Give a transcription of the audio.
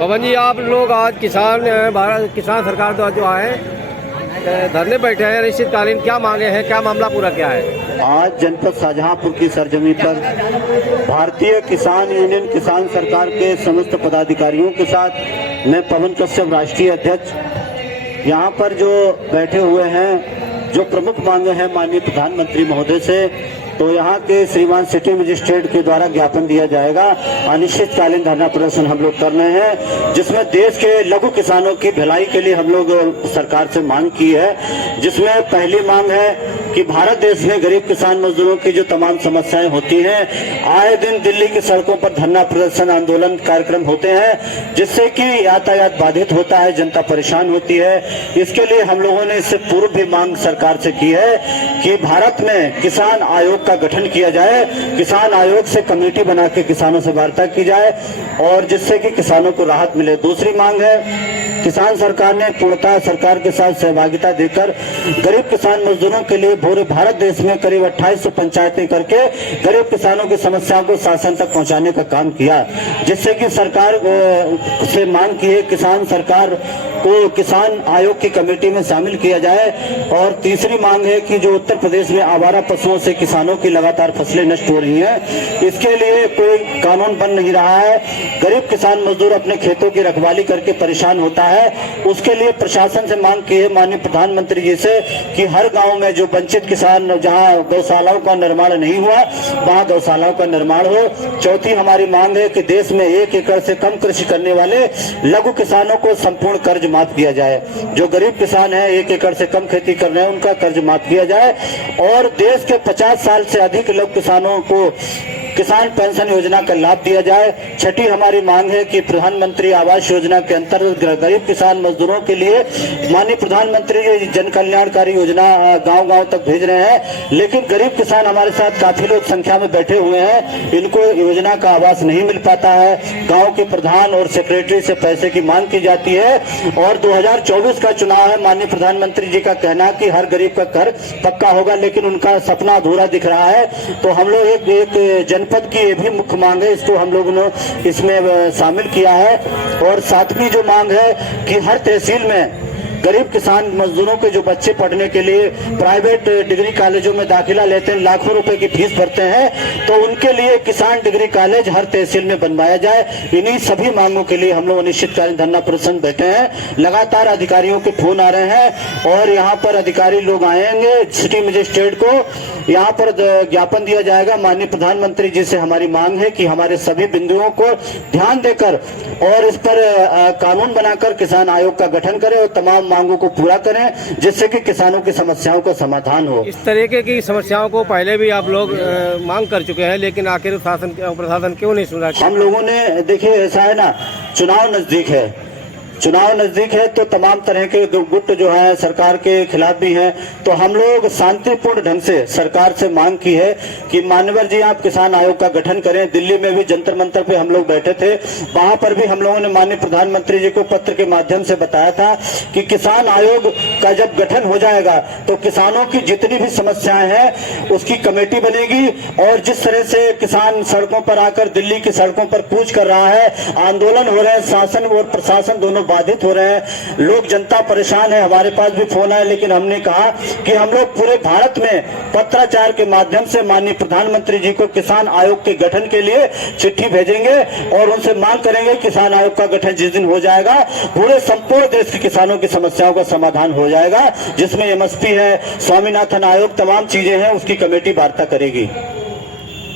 पवन जी, आप लोग आज भारत किसान सरकार द्वारा जो आए धरने बैठे हैं, अनिश्चितकालीन क्या मांगे हैं, क्या मामला पूरा क्या है? आज जनपद शाहजहांपुर की सरजमी पर भारतीय किसान यूनियन किसान सरकार के समस्त पदाधिकारियों के साथ मैं पवन कश्यप राष्ट्रीय अध्यक्ष यहाँ पर जो बैठे हुए हैं, जो प्रमुख मांगे हैं माननीय प्रधानमंत्री महोदय से, तो यहाँ के श्रीमान सिटी मजिस्ट्रेट के द्वारा ज्ञापन दिया जाएगा। अनिश्चितकालीन धरना प्रदर्शन हम लोग कर रहे हैं, जिसमें देश के लघु किसानों की भलाई के लिए हम लोग सरकार से मांग की है। जिसमें पहली मांग है कि भारत देश में गरीब किसान मजदूरों की जो तमाम समस्याएं होती हैं, आए दिन दिल्ली की सड़कों पर धरना प्रदर्शन आंदोलन कार्यक्रम होते हैं, जिससे कि यातायात बाधित होता है, जनता परेशान होती है। इसके लिए हम लोगों ने इससे पूर्व भी मांग सरकार से की है कि भारत में किसान आयोग का गठन किया जाए, किसान आयोग से कमेटी बना के किसानों से वार्ता की जाए और जिससे कि किसानों को राहत मिले। दूसरी मांग है, किसान सरकार ने पूर्णतः सरकार के साथ सहभागिता देकर गरीब किसान मजदूरों के लिए पूरे भारत देश में करीब 2800 पंचायतें करके गरीब किसानों की समस्याओं को शासन तक पहुंचाने का काम किया, जिससे कि सरकार से मांग की है किसान सरकार को किसान आयोग की कमेटी में शामिल किया जाए। और तीसरी मांग है कि जो उत्तर प्रदेश में आवारा पशुओं से किसानों की लगातार फसलें नष्ट हो रही हैं, इसके लिए कोई कानून बन नहीं रहा है। गरीब किसान मजदूर अपने खेतों की रखवाली करके परेशान होता है, उसके लिए प्रशासन से मांग की है माननीय प्रधानमंत्री जी से कि हर गांव में जो वंचित किसान, जहां गौशालाओं का निर्माण नहीं हुआ, वहां गौशालाओं का निर्माण हो। चौथी हमारी मांग है कि देश में 1 एकड़ से कम कृषि करने वाले लघु किसानों को संपूर्ण कर्ज माफ किया जाए। जो गरीब किसान हैं, 1 एकड़ से कम खेती कर रहे हैं, उनका कर्ज माफ किया जाए। और देश के 50 साल से अधिक लघु किसानों को किसान पेंशन योजना का लाभ दिया जाए। छठी हमारी मांग है कि प्रधानमंत्री आवास योजना के अंतर्गत गरीब किसान मजदूरों के लिए माननीय प्रधानमंत्री जन कल्याणकारी योजना गांव-गांव तक भेज रहे हैं, लेकिन गरीब किसान हमारे साथ काफी लोग संख्या में बैठे हुए हैं, इनको योजना का आवास नहीं मिल पाता है। गांव के प्रधान और सेक्रेटरी से पैसे की मांग की जाती है। और 2024 का चुनाव है, माननीय प्रधानमंत्री जी का कहना कि हर गरीब का घर पक्का होगा, लेकिन उनका सपना अधूरा दिख रहा है। तो हम लोग एक जनपद की ये भी मुख्य मांग है, इसको हम लोगों ने इसमें शामिल किया है। और सातवीं जो मांग है कि हर तहसील में गरीब किसान मजदूरों के जो बच्चे पढ़ने के लिए प्राइवेट डिग्री कॉलेजों में दाखिला लेते हैं, लाखों रुपए की फीस भरते हैं, तो उनके लिए किसान डिग्री कॉलेज हर तहसील में बनवाया जाए। इन्हीं सभी मांगों के लिए हम लोग अनिश्चितकालीन धरना प्रदर्शन बैठे हैं। लगातार अधिकारियों के फोन आ रहे हैं और यहाँ पर अधिकारी लोग आएंगे, सिटी मजिस्ट्रेट को यहाँ पर ज्ञापन दिया जाएगा। माननीय प्रधानमंत्री जी से हमारी मांग है कि हमारे सभी बिंदुओं को ध्यान देकर और इस पर कानून बनाकर किसान आयोग का गठन करें और तमाम मांगों को पूरा करें, जिससे कि किसानों की समस्याओं का समाधान हो। इस तरीके की समस्याओं को पहले भी आप लोग मांग कर चुके हैं, लेकिन आखिर प्रशासन क्यों नहीं सुना? हम लोगों ने, देखिए ऐसा है ना, चुनाव नजदीक है तो तमाम तरह के गुट जो है सरकार के खिलाफ भी हैं, तो हम लोग शांतिपूर्ण ढंग से सरकार से मांग की है कि मान्यवर जी आप किसान आयोग का गठन करें। दिल्ली में भी जंतर मंतर पे हम लोग बैठे थे, वहां पर भी हम लोगों ने माननीय प्रधानमंत्री जी को पत्र के माध्यम से बताया था कि किसान आयोग का जब गठन हो जाएगा तो किसानों की जितनी भी समस्याएं हैं उसकी कमेटी बनेगी। और जिस तरह से किसान सड़कों पर आकर दिल्ली की सड़कों पर कूच कर रहा है, आंदोलन हो रहे हैं, शासन और प्रशासन दोनों बाधित हो रहे हैं, लोग जनता परेशान है। हमारे पास भी फोन आया, लेकिन हमने कहा कि हम लोग पूरे भारत में पत्राचार के माध्यम से माननीय प्रधानमंत्री जी को किसान आयोग के गठन के लिए चिट्ठी भेजेंगे और उनसे मांग करेंगे किसान आयोग का गठन जिस दिन हो जाएगा, पूरे संपूर्ण देश के किसानों की समस्याओं का समाधान हो जाएगा, जिसमें एमएसपी है, स्वामीनाथन आयोग, तमाम चीजें हैं, उसकी कमेटी वार्ता करेगी।